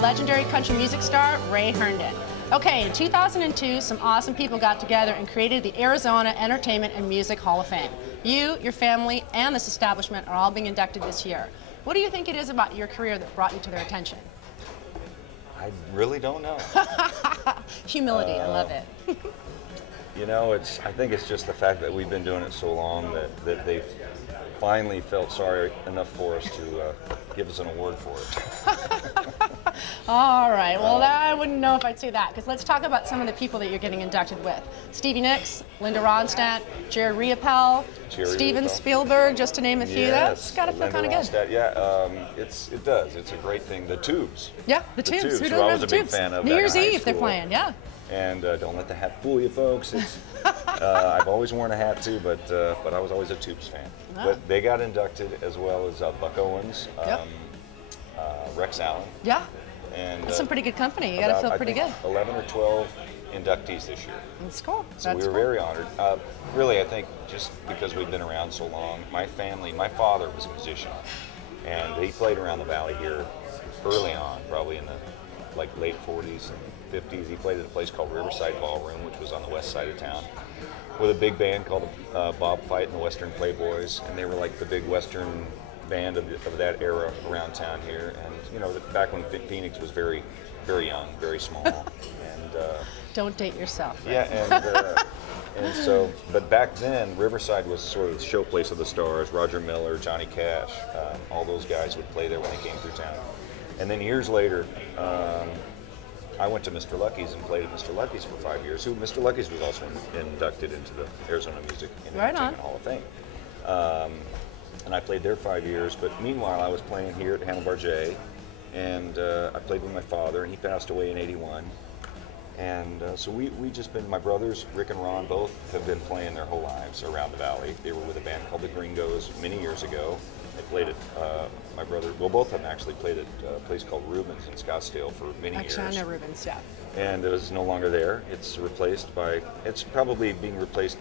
legendary country music star, Ray Herndon. Okay, in 2002, some awesome people got together and created the Arizona Entertainment and Music Hall of Fame. You, your family, and this establishment are all being inducted this year. What do you think it is about your career that brought you to their attention? I really don't know. Humility, I love it. You know, I think it's just the fact that we've been doing it so long that they've finally felt sorry enough for us to give us an award for it. All right, well, I wouldn't know if I'd say that, because let's talk about some of the people that you're getting inducted with. Stevie Nicks, Linda Ronstadt, Jerry Riopelle, Steven Spielberg, just to name a few. Yes, That's got to feel kind of good. Ronstadt, yeah, it does. It's a great thing. The Tubes. Yeah, the Tubes. Who who I was the a big Tubes? fan of. New Year's Eve, school. they're playing, yeah. And don't let the hat fool you, folks. It's, I've always worn a hat too, but I was always a Tubes fan. Oh. But they got inducted as well as Buck Owens, Yep. Rex Allen. Yeah. And That's some pretty good company. You got to feel pretty good. 11 or 12 inductees this year. That's cool. So we were very honored. Really, I think just because we've been around so long, my family, my father was a musician, and he played around the valley here early on, probably in the late 40s and 50s. He played at a place called Riverside Ballroom, which was on the west side of town, with a big band called Bob Fight and the Western Playboys, and they were like the big Western band of that era around town here. And you know, back when Phoenix was very, very young, very small. And don't date yourself. Right? Yeah, and so, but back then, Riverside was sort of the showplace of the stars. Roger Miller, Johnny Cash, all those guys would play there when they came through town. And then years later, I went to Mr. Lucky's and played at Mr. Lucky's for 5 years. Mr. Lucky's was also inducted into the Arizona Music and Entertainment Hall of Fame. And I played there 5 years, but meanwhile I was playing here at Handlebar J, and I played with my father, and he passed away in '81. And so we just been, my brothers, Rick and Ron, both have been playing their whole lives around the valley. They were with a band called the Gringos many years ago. They played at, my brother, well, both of them actually played at a place called Rubens in Scottsdale for many years. Actually, I know Rubens, yeah. And it was no longer there. It's replaced by, it's probably being replaced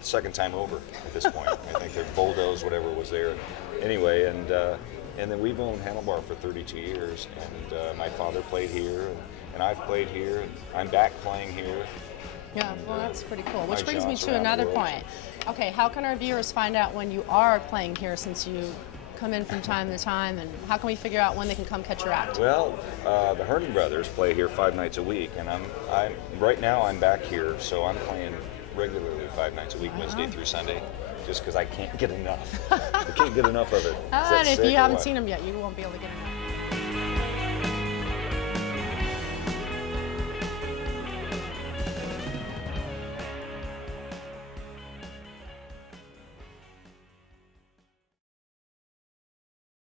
second time over at this point. I think they're bulldozed whatever was there. Anyway, and then we've owned Handlebar for 32 years, and my father played here, and I've played here, and I'm back playing here. Yeah, well, that's pretty cool. Which brings me to another point. Okay, how can our viewers find out when you are playing here, since you come in from time to time, and how can we figure out when they can come catch your act? Well, the Herndon brothers play here 5 nights a week, and I'm right now I'm back here, so I'm playing regularly 5 nights a week, Wednesday through Sunday, just because I can't get enough. I can't get enough of it. And if you haven't seen them yet, you won't be able to get enough.